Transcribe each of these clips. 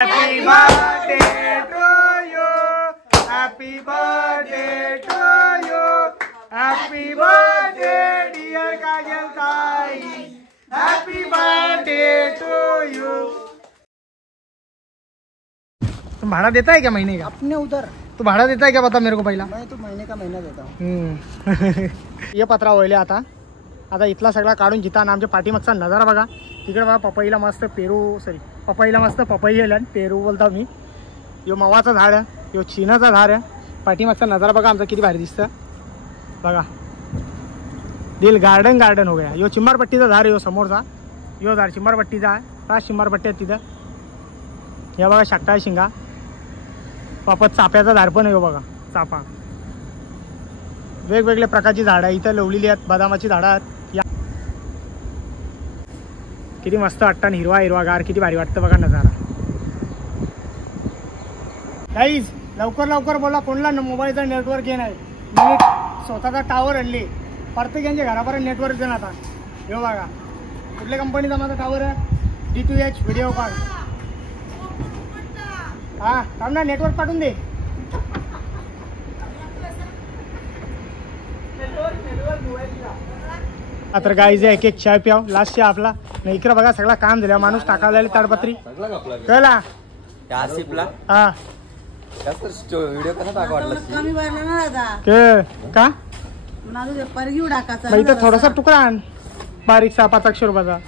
Happy birthday to you. Happy birthday to you. Happy birthday dear Kajal Sai. Happy birthday to you. तुम भाड़ा देता है क्या महीने का? अपने उधर तू भाड़ा देता है क्या बता मेरे को पहिला? मैं तो महीने का महीना देता हूँ. ये पत्रा होईल आता आता इथला सगळा काढून जिता आणि आमच्या पाठीमागचा नजारा बघा. तिकडे बघा पपईला मस्त पेरू पपईला मस्त पपई आलं पेरू बोलता मी. यो मवाचं झाड आहे, यो चिनाचं झाड आहे. पाठीमागचा नजारा बघा आमचा किती भारी दिसतं बघा. दिल गार्डन गार्डन हो गया. यो चिंबारपट्टीचा झाड आहे, यो समोरचा यो झाड चिंबारपट्टीचा आहे. 5 चिंबारपट्टी आहेत तिथं. या बघा शाकटा शिंगा वापस चाफ्याचा झाड पण आहे. यो बघा चाफा वेगवेगळ्या प्रकारची झाडं आहे इथं लावलेली आहेत. बदामाची झाडं आहेत. किती मस्त वाटतं हिरवा हिरवागार किती भारी वाटतं बघा नजारा. गाईज लवकर लवकर बोला कोणला मोबाईलचा नेटवर्क ये नाही. मी स्वतःचा टावर आणले प्रत्येकांच्या घरापर्यंत नेटवर्क देणार आता. हे बघा कुठल्या कंपनीचा माझा टावर आहे D2H व्हिडिओ कॉल. हा थांब ना नेटवर्क पाठवून दे. तर गाईज एक एक चाय प्याव लास्ट चे आपला नाही. इकडे बघा सगळा काम झालं माणूस टाकायला ताडपत्री कळला हा व्हिडिओ कसा टाका वाटला का इथं थोडासा तुकडा आण बारीकसा 5 अक्षर रुपयाचा.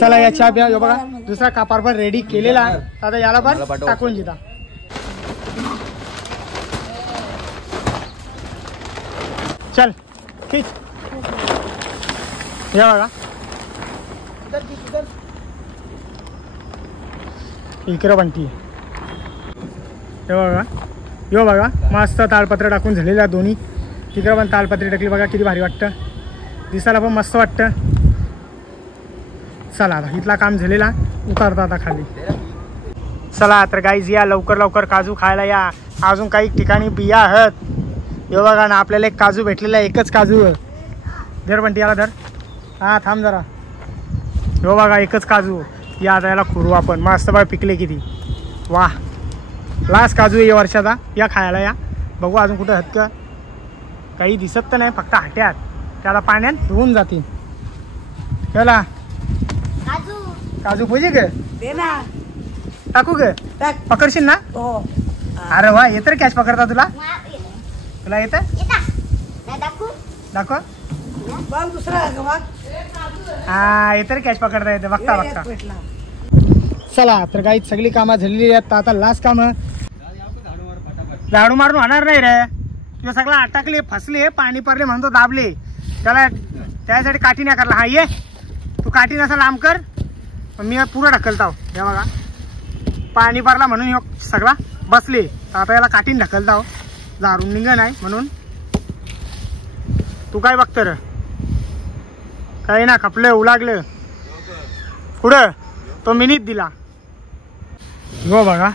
चला या चहा प्या. बघा दुसरा कापार पण रेडी केलेला आता याला पण टाकून जिता. चल ठीक या बघा इकडे बनती हे बघा. यो बघा मस्त तालपत्र टाकून झालेलं आहे दोन्ही. तिकडे पण तालपत्री टाकली बघा किती भारी वाटतं दिसायला पण मस्त वाटतं. चला आता इथला काम झालेला उतारता आता खाली. चला तर गाईज या लवकर लवकर काजू खायला या. अजून काही ठिकाणी बिया आहेत. हे बघा ना आपल्याला एक काजू भेटलेला आहे एकच काजू धर पण याला धर. हा थांब जरा. हो बघा एकच काजू या आता याला खुरू आपण मस्त बघा पिकले किती. वा लास्ट काजू आहे वर्षाचा या खायला या. बघू अजून कुठं आहेत का काही दिसत तर नाही फक्त हाट्यात त्याला पाण्यात धुवून जातील. चला काजू पाहिजे का टाकू ग पकडशील ना. अरे वा येतं रे कॅच पकडता तुला तुला येतं दाखव हा येतं कॅच पकडता येते बघता बघता. चला तर काही सगळी कामं झालेली आहेत. आता लास्ट काम झाडू मारून होणार नाही रे. किंवा सगळं अटकले फसले पाणी पडले म्हणून तो दाबले त्याला त्यासाठी काठी नाही करला. हा ये तू काठी नसा लांब कर मी पुरं ढकलता. हे बघा पाणी पडला म्हणून सगळा बसले आता याला काठीने ढकलता झाडून निघ नाही म्हणून. तू काय बघत र काही ना खपलं उलागलं पुढं तो मिनीत दिला. हो बघा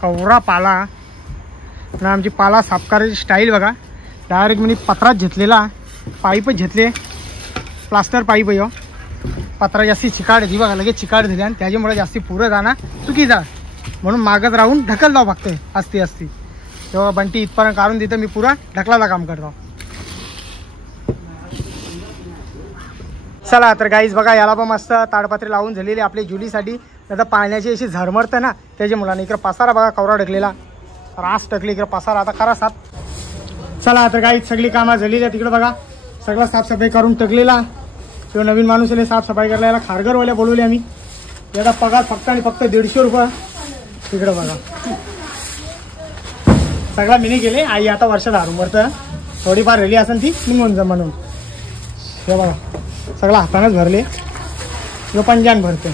कवरा पाला ना आमची पाला साफ करायची स्टाईल बघा. डायरेक्ट मी पत्रात घेतलेला पाईपच घेतले प्लास्टर पाईप आहे. पत्रा जास्ती चिकाड आहे बघा लगेच चिकाड झाली आणि त्याच्यामुळे जास्ती पुरं जाणार चुकीचा म्हणून मागत राहून ढकल जाऊ बघते असती असती. तेव्हा बंटी इथपर्यंत काढून देतं मी पुरा ढकलाला काम करतो. चला तर गाईज बघा याला पण मस्त ताडपत्री लावून झालेली आपली जुलीसाठी. आता पाण्याची अशी झरमरतं ना त्याच्या मुलांना. इकडे पसारा बघा कवरा ढकलेला रास टाकली इकडे पसारा आता करा साफ. चला तर गाईज सगळी कामं झालेली आहे. तिकडे बघा सगळं साफसफाई करून टाकलेला. किंवा नवीन माणूस आले साफसफाई करायला याला खारघरवाल्या बोलवले आम्ही. याचा पगार फक्त आणि फक्त 150 रुपये. तिकडे बघा सगळा मिनी गेले. आई आता वर्ष दारूवरतं थोडीफार रेली असेल ती निघून जा म्हणून. हे बघा सगळं हातानेच भरले यो पंजान भरते.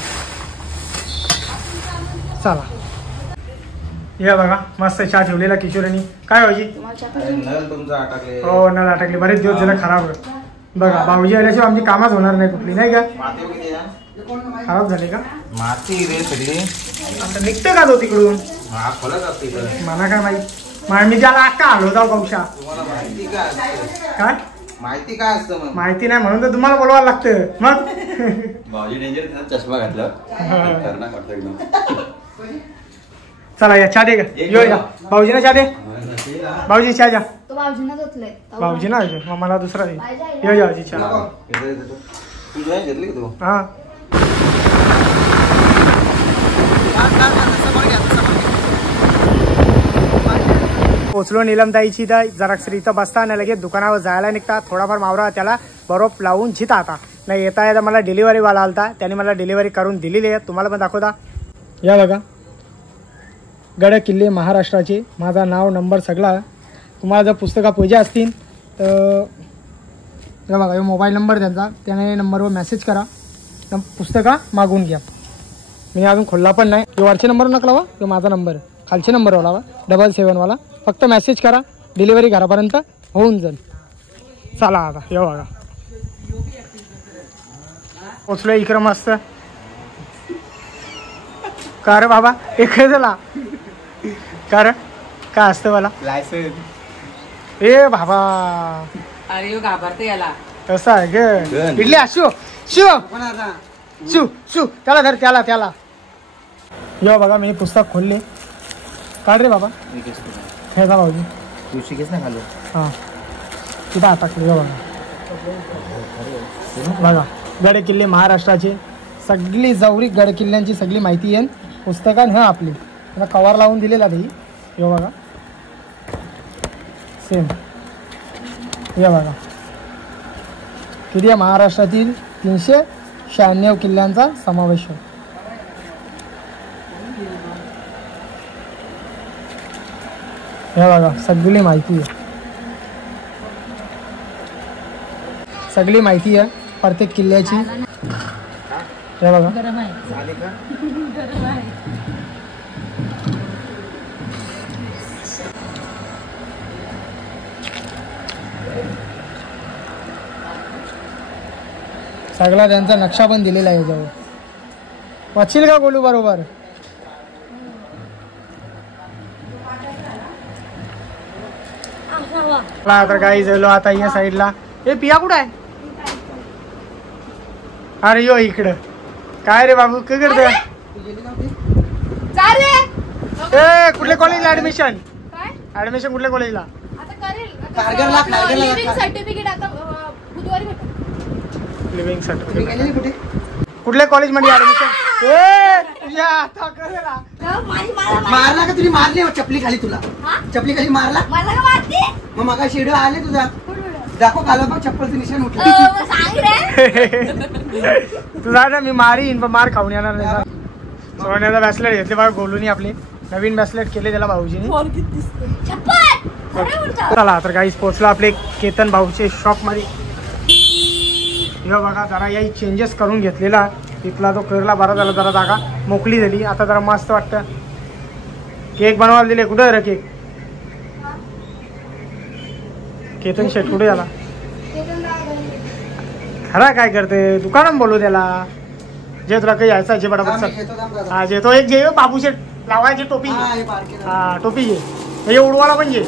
चला हे बघा मस्त चहा ठेवलेला किशोरनी. काय भाऊजी हो नळ अटकले बरेच दिवस झाले खराब. बघा भाऊजी आल्याशिवाय आमची कामच होणार नाही कुठली नाही का. खराब झाले का माती रे सगळी आता निघतं का तो तिकडून मला काय माहिती. मी त्याला अक्का आलो जाऊ कौशा काय माहिती काय असतं माहिती नाही म्हणून तर तुम्हाला बोलवायला लागतं. मग चष्मा घातला चला या चहा दे ग. यो या भाऊजीना चहा दे. भाऊजी चहा द्या. तो भाऊजींना धुतलंय. भाऊजी ना मग मला दुसरा दे. यो या भाऊजी चहा. घेतली का तू? हा पोचलो नीलमताईची तर जरा इथं बसता आणि लगेच दुकानावर जायला निघता. थोडाफार मावरा त्याला बरोबर लावून जिता आता नाही येता येता मला डिलिव्हरीवाला आलता. त्याने मला डिलिव्हरी करून दिलेली आहे. तुम्हाला पण दाखवता. या बघा गड किल्ले महाराष्ट्राचे. माझा नाव नंबर सगळा. तुम्हाला जर पुस्तका पाहिजे असतील तर बघा हे मोबाईल नंबर त्यांचा. त्याने नंबरवर मेसेज करा. पुस्तका मागून घ्या. मी अजून खोलला पण नाही. जो वरचे नंबर नका लावा. तो माझा नंबर खालचे नंबरवर लावा 77 वाला. फक्त मेसेज करा. डिलिव्हरी घरापर्यंत होऊन जाईल. चला आता हे बघा पोचलो इकडं मस्त. का रे बाबा इकडे चला. का रे काय असतं मला लायसन ए बाबा अरे घाबरते याला. तसं आहे ग. इडली शिव शिव शिव शिव त्याला धर त्याला त्याला. यो बघा मी पुस्तक खोलले. काढ रे बाबा हे का भाऊजी तू शिकेस ना खाली. हां तिथं आता बघा बघा गड किल्ले महाराष्ट्राचे सगळी जवरी गड किल्ल्यांची सगळी माहिती आहे पुस्तकात. हा आपली त्याला कवर लावून दिलेला ते. हे बघा सेम. हे बघा किती आहे महाराष्ट्रातील 396 किल्ल्यांचा समावेश आहे. हे बघा सगळी माहिती आहे. सगळी माहिती आहे प्रत्येक किल्ल्याची. हे बघा गरम आहे. गरम आहे. सगळा त्यांचा नक्षा पण दिलेला आहे याच्यावर. वाचशील का बोलू बरोबर. तर काही झालो आता या साईडला. हे पिया कुठं आहे. अरे यो इकडं. काय रे बाबू काय करतोय. जा रे. ए कुठल्या कॉलेजला ऍडमिशन. काय ऍडमिशन कुठल्या कॉलेजला. आता करेल. कारगरला लिव्हिंग सर्टिफिकेट आता बुधवारी भेटेल. लिव्हिंग सर्टिफिकेट कुठल्या कॉलेजमध्ये ऍडमिशन. ए या आता करेला. मारला का तुझी मारली चपली खाली तुला. चपली खाली मारला मला का मारती. मग मगा शेडो आले तुझा दाखव काला बघ चप्पलचं निशाण उठलं. सांग रे. तुझा ना मी मारीन पण मार खाऊन येणार नाही. सोन्याचा बॅसलेट घेतले बघा गोलूनी आपले नवीन बॅसलेट केले त्याला भाऊजीने. चला तर काहीच पोहोचलो आपले केतन भाऊचे शॉप मध्ये. हे बघा जरा याही चेंजेस करून घेतलेला. तिथला तो करला बरा झाला. जरा जागा मोकळी झाली. आता जरा मस्त वाटतं. केक बनवायला दिले. कुठं रे केक. केतन शेट कुठे झाला. खरा काय करते दुकानात बोलू त्याला. जे तुला काही यायचं जे बरोबर. हा जे तो एक जे बाबू शेट लावायची टोपी. हा टोपी घे. हे उडवाला पण घे.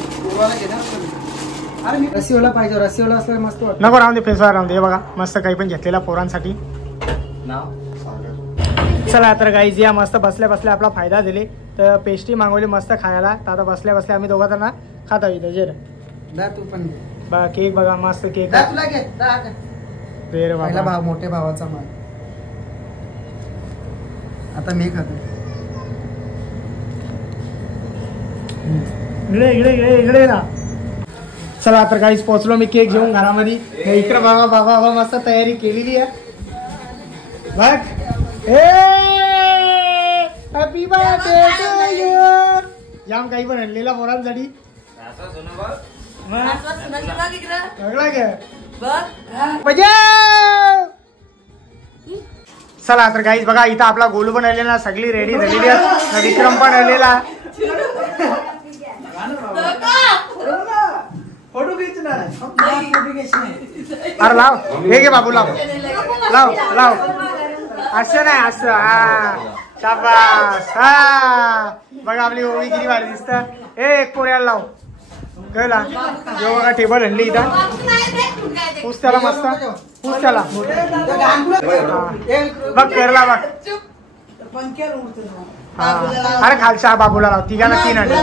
अरे मी रस्सीवाला पाहिजे. रस्सीवाला असलं मस्त वाटत. नको राहून दे फेसवर राहून दे. हे बघा मस्त काही पण घेतलेला पोरांसाठी. चला तर गाईज या मस्त बसल्या बसल्या आपला फायदा दिले. तर पेस्ट्री मागवली मस्त खायला. तर आता बसल्या बसल्या आम्ही दोघा त्यांना खाता येईल. जे तू पण बघा केक बघा मस्त केक. तुला घे पहिला भाव मोठ्या भावाचा माल. आता मी खातो. इकडे इकडे इकडे इकडे ना. चला तर काहीच पोहोचलो मी केक घेऊन घरामध्ये. इकडे बाबा बाबा बाबा मस्त तयारी केलेली आहे बघ. Happy birthday to you. जाम काही पण आणलेला पोरांसाठी. चला तर काहीच बघा इथं आपला गोलू पण आलेला. सगळी रेडी झालेली आहे. विक्रम पण आलेला. फोटो खिचणार. अरे लाव हे घे बाबू लाव लाव लाव. असं नाही असं. हा शाबास. हा बघा आपली ओळी किती भारी दिसत. एक पोऱ्याला लाव कळला. जो बघा टेबल आणली इथं. पुस त्याला मस्त पुस त्याला. बघ करला बघ. अरे खालच्या बाबूला लाव तिघांना 3 अंडे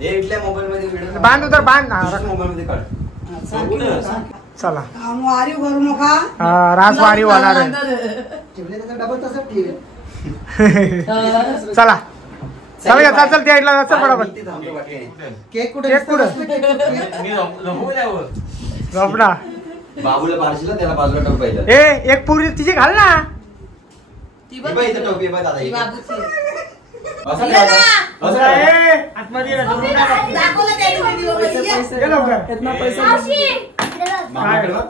हे इथल्या मोबाईल मध्ये व्हिडिओ बांध उतर बांध मोबाईल मध्ये काढ चला वारी करू नका रासवारी होणार आहे. ठेवले त्याचा डबल तसं ठेव चला चल का चल त्या इथला चल फटाफट केक कुठे केक कुठं? झोपडा बाबूला पारशीला त्याला बाजूला टोपी पाहिजे ए एक पुरी तिची घाल ना ती हे बघ इथं टोपी आहे बघ दादा ती इथं. बाबूची. असं ठेवायचं. असं ए, ठेवायचं. आतमध्ये ये ना, झोपून काय बघतो? ये लवकर. मावशी मामाकडे बघ.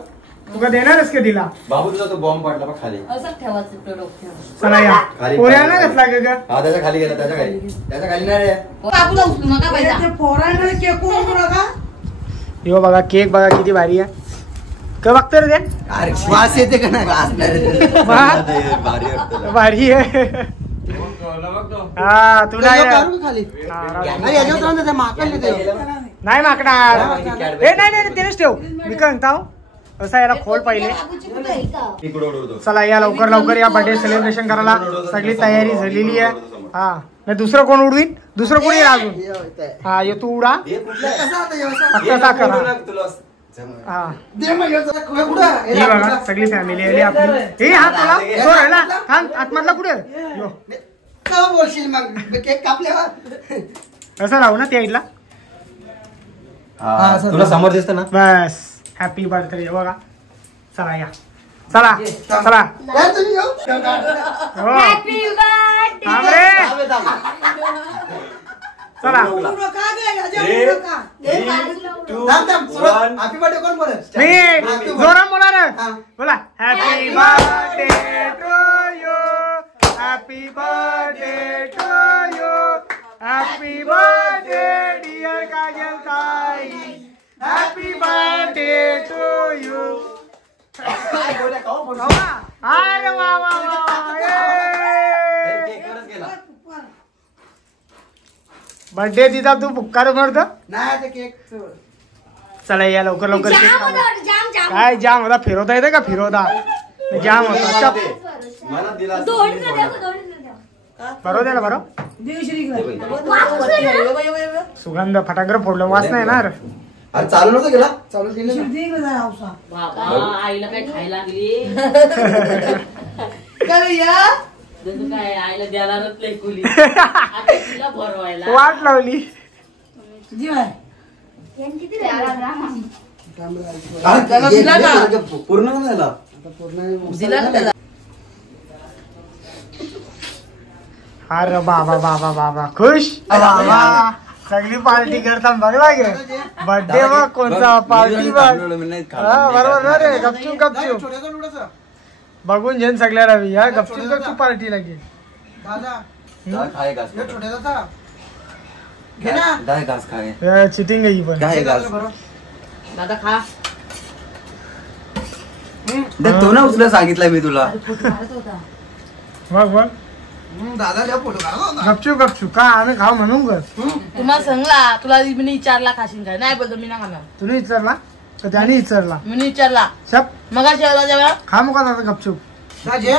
तू का देणारच का दिला बाबू तुझा तो बॉम्ब पाडला बघ खाली असं ठेवायचं तो डोक्यावर. चला या खाली पोऱ्या ना घेतला का ग? हा त्याच्या खाली गेला त्याच्या खाली नाही रे बाबूला उचलू नका पाहिजे. ते पोरांकडे केक कोण नका यो बघा केक बघा किती भारी आहे का बघतो रे ते अरे वास येते का नाही वास नाही रे. वा. भारी वाटतं. भारी आहे हा तुला काढू का खाली हा, अरे याच्यावर राहून दे, माकड येते. नाही माकणार ए नाही तेच ठेव मी काय म्हणतो असा याला खोल पाहिले बाबूची कुठं आहे का? इकडं उडवतो. चला या लवकर या बर्थडे सेलिब्रेशन करायला सगळी तयारी झालेली आहे हा नाही दुसरं कोण उडवीन दुसरं कोणी येईल अजून हे होतंय. हा ये तू उडा हे कुठलं आहे? कसं आता व्यवस्था? फक्त असा करा तुला हा दे मग हे जरा कुठं- कुठं? हे ही बघा आपलं- सगळी फॅमिली आली आपली हे हा तुला तो राहिला थांब आतमधला कुठे यो काय बोलशील मग केक कापल्यावर असं राहू ना त्या इथला हा, तुला समोर दिसतं ना बस हॅपी बर्थडे बघा चला या चला चला काय तुम्ही येऊ? हो Happy birthday. थांब रे चला उडू नका गे, याच्या हे- उडू नका. थांब, थांब, सुरुवात. Happy birthday कोण बोलेल? मी जोरा बोला रे हा. बोला happy birthday to you happy birthday to you happy birthday dear Kajal ताई हॅपी बर्थडे टू यू अरे वा वा वा केकवरच गेला. बर्थडे तिचा तू बुक्कार म्हणतो नाही ते केक चला या लवकर जाम केक खाऊ. होतं, जाम. काय जाम होता फिरवता येते का फिरवता जाम होता चप मला दिला असता दोन तुम्ही द्या, थोडा. दोन द्या. बरोबर आहे ना बरो देवश्री हे बघ. वापस नाही ना? सुगंध फटाकडे फोडलं वास नाही येणार अरे चालू नव्हतं गेला चालू केलं ना? बाबा आईला काय खायला लागली काय या? जसं काय आईला द्यायला नाही कुली आता तिला भरवायला वाट लावली जीव आहे. यांनी किती द्यायला लागला? त्याला दिला का पूर्ण नाही झाला आता पूर्ण दिला का त्याला अरे बाबा बाबा बाबा खुश बाबा सगळी पार्टी करता बघला गे बर्थडे बघ कोणता पार्टी बघ हा, बरोबर ना रे गपचूप गपचूप छोट्याचा लुडाचा. बघून घेन सगळ्या रवी हा गपचूप गपचूप पार्टी लागे दादा खाय घास हे छोट्याचा घे ना. दाय घास खाय चिटिंग ही पण काय घास दादा खा तो ना उचला सांगितलं मी तुला बघ बघ दादा जेव्हा फोटो काढला होता. गपचूप गपचूप का आम्ही खाऊ म्हणून ग तुम्हाला सांगला तुला मी विचारला खाशीन काय नाही बोलतो मी ना खाणार तुने विचारला का त्याने विचारला मी विचारला सब मग जेवला जेव्हा खा मुका गपचूप जा, जे